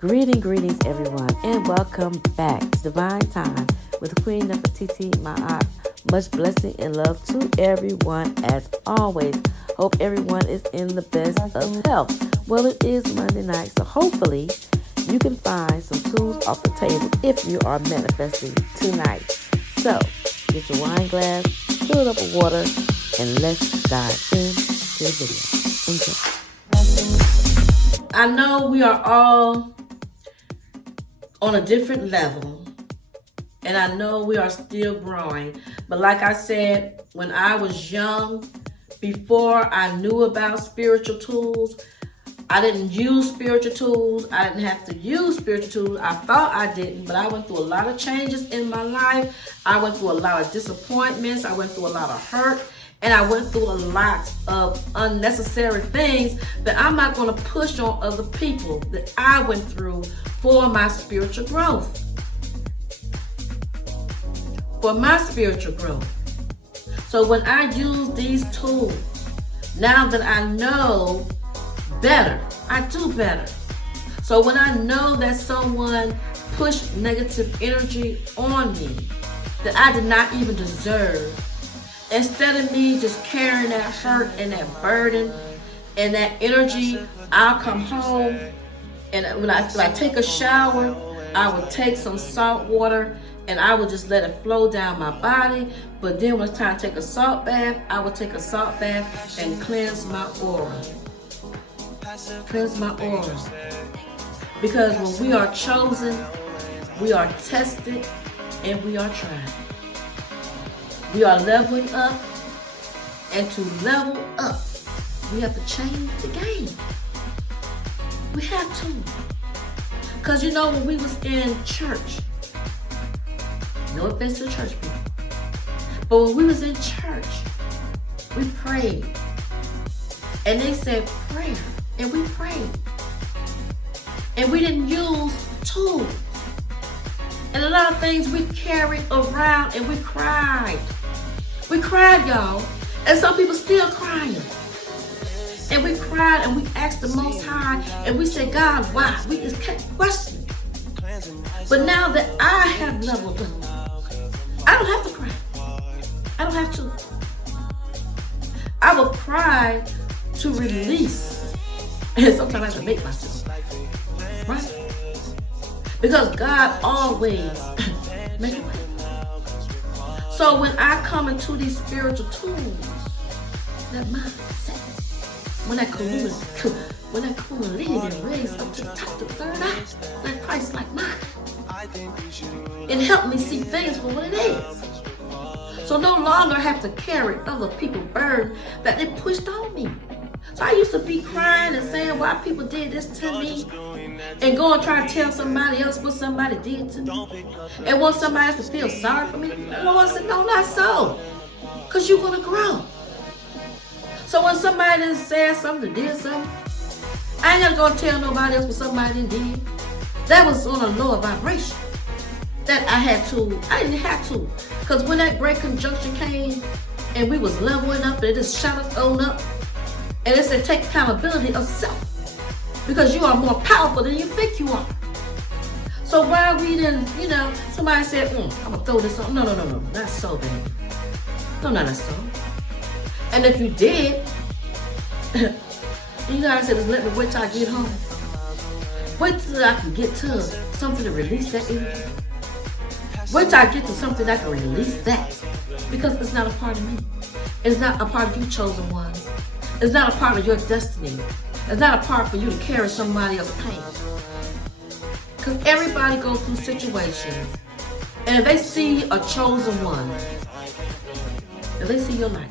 Greetings, everyone, and welcome back to Divine Time with Queen Nefertiti, my aunt. Much blessing and love to everyone as always. Hope everyone is in the best of health. Well, it is Monday night, so hopefully you can find some tools off the table if you are manifesting tonight. So, get your wine glass, fill it up with water, and let's dive into the video. Enjoy. I know we are all on a different level, and I know we are still growing, but like I said, when I was young, before I knew about spiritual tools, I didn't use spiritual tools. I didn't have to use spiritual tools. I thought I didn't, but I went through a lot of changes in my life. I went through a lot of disappointments. I went through a lot of hurt, and I went through a lot of unnecessary things that I'm not going to push on other people that I went through for my spiritual growth. For my spiritual growth. So when I use these tools, now that I know better, I do better. So when I know that someone pushed negative energy on me that I did not even deserve, instead of me just carrying that hurt and that burden and that energy, I'll come home and when I take a shower, I would take some salt water and I would just let it flow down my body. But then when it's time to take a salt bath, I would take a salt bath and cleanse my aura. Cleanse my aura. Because when we are chosen, we are tested, and we are tried. We are leveling up, and to level up, we have to change the game. We have to. Because you know, when we was in church, no offense to church people, but when we was in church, we prayed. And they said prayer, and we prayed. And we didn't use tools. And a lot of things we carried around, and we cried. We cried, y'all. And some people still crying. And we cried and we asked the Most High and we said, God, why? We just kept questioning. But now that I have leveled up, I don't have to cry. I don't have to. I will cry to release. And sometimes I have to make myself. Right? Because God always makes a way. So when I come into these spiritual tools, that mindset, when that Kundalini raised up to the top of the third eye, that Christ like mine, it helped me see things for what it is. So no longer have to carry other people's burden that they pushed on me. So I used to be crying and saying why people did this to me, and go and try to tell somebody else what somebody did to me, and want somebody else to feel sorry for me. The Lord said, no, not so, because you're going to grow. So when somebody done said something, did something, I ain't gonna go tell nobody else what somebody did. That was on a lower vibration. That I didn't have to. Because when that great conjunction came and we was leveling up and it just shot us on up, and it said take accountability of self. Because you are more powerful than you think you are. So while we didn't, somebody said, I'm gonna throw this on. No, not so, baby. No, not so. And if you did, you guys said, just let me wait till I get home. Wait till I can get to something to release that energy. Wait till I get to something that can release that. Because it's not a part of me. It's not a part of you chosen ones. It's not a part of your destiny. It's not a part for you to carry somebody else's pain. Because everybody goes through situations. And if they see a chosen one, if they see your light,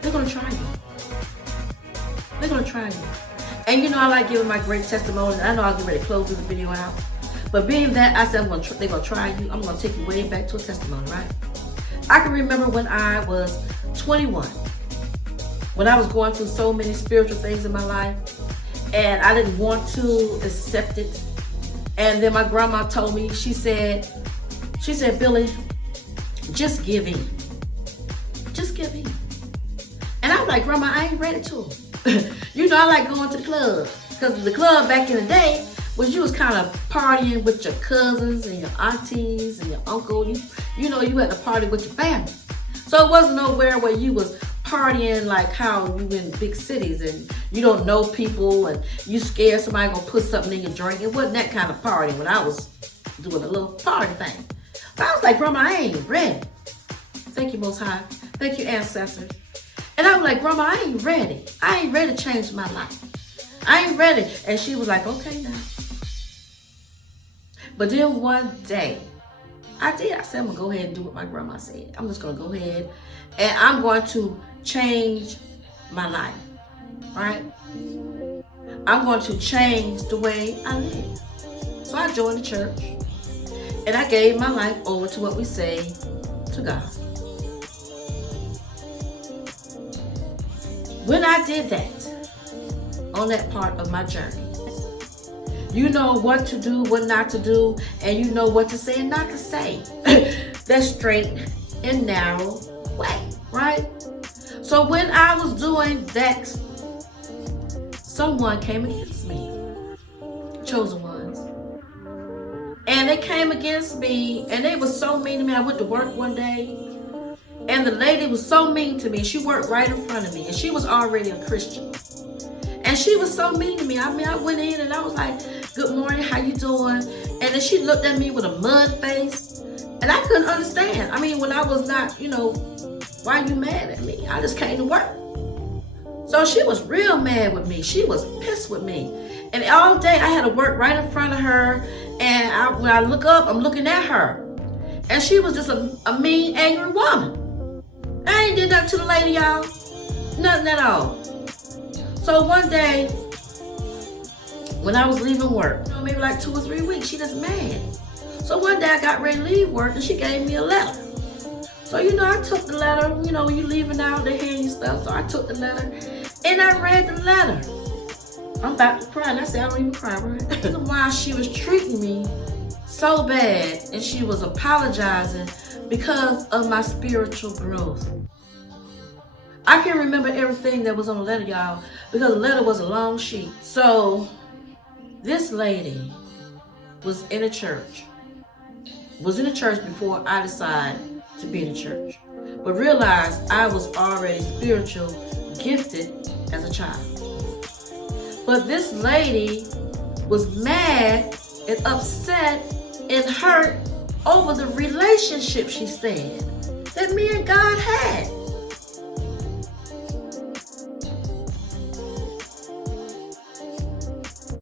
they're going to try you. They're going to try you. And I like giving my great testimonies. I know I'll get ready to close this video out. But being that I said they're going to try you, I'm going to take you way back to a testimony, right? I can remember when I was 21. When I was going through so many spiritual things in my life. And I didn't want to accept it. And then my grandma told me, she said, Billy, just give in. Just give in. And I was like, Grandma, I ain't ready to. I like going to the club. Because the club back in the day was you was kind of partying with your cousins and your aunties and your uncle. You know, you had to party with your family. So it wasn't nowhere where you was partying like how you in big cities and you don't know people and you scared somebody gonna put something in your drink. It wasn't that kind of party when I was doing a little party thing. But I was like, Grandma, I ain't ready. Thank you, Most High. Thank you, ancestors. And I was like, Grandma, I ain't ready. I ain't ready to change my life. I ain't ready. And she was like, okay now. But then one day, I did. I said, I'm going to go ahead and do what my grandma said. I'm just going to go ahead and I'm going to change my life. Right? I'm going to change the way I live. So I joined the church. And I gave my life over to what we say, to God. When I did that, on that part of my journey, you know what to do, what not to do, and you know what to say and not to say. That straight and narrow way, right? So when I was doing that, someone came against me, chosen ones. And they came against me, and they were so mean to me. I went to work one day, and the lady was so mean to me. She worked right in front of me, and she was already a Christian. And she was so mean to me. I mean, I went in and I was like, good morning, how you doing? And then she looked at me with a mud face. And I couldn't understand. I mean, when I was not, you know, why you mad at me? I just came to work. So she was real mad with me. She was pissed with me. And all day I had to work right in front of her. And when I look up, I'm looking at her. And she was just a mean, angry woman. I ain't did nothing to the lady, y'all. Nothing at all. So one day, when I was leaving work, you know, maybe like 2 or 3 weeks, she just mad. So one day I got ready to leave work and she gave me a letter. So, you know, I took the letter, you know, when you leaving out, they hand you stuff. So I took the letter and I read the letter. I'm about to cry. And I said, I don't even cry, right? The reason why she was treating me so bad and she was apologizing because of my spiritual growth. I can't remember everything that was on the letter, y'all, because the letter was a long sheet. So this lady was in a church. Was in a church before I decided to be in a church. But realized I was already spiritual, gifted as a child. But this lady was mad and upset and hurt over the relationship, she said, that me and God had.